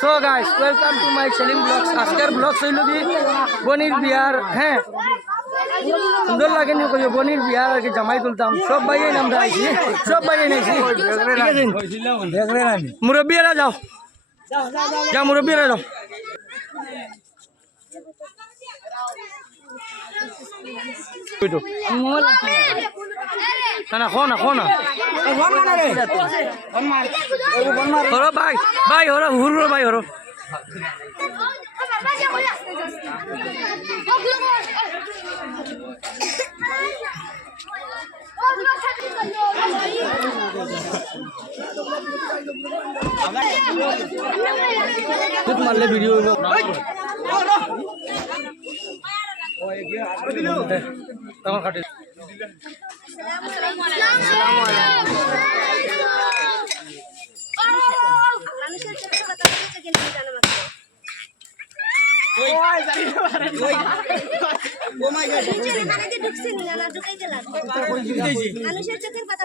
So guys welcome to my Selim blogs. আজকের blog হইল কি বনির বিয়ার। হ্যাঁ সুন্দর লাগে নি কই বনির বিয়ার আর কি জামাই তুলতাম সব ভাইয়ে আমরা আইছি, সব ভাইয়ে নাইছি। মুরব্বিরা যাও যাও, মুরব্বিরা যাও। না খো না খো না হরো ভাই ভাই হরো হুরো ভাই হরো। মারলে ভিডিও খাটে। মানুষের চোখের পাতা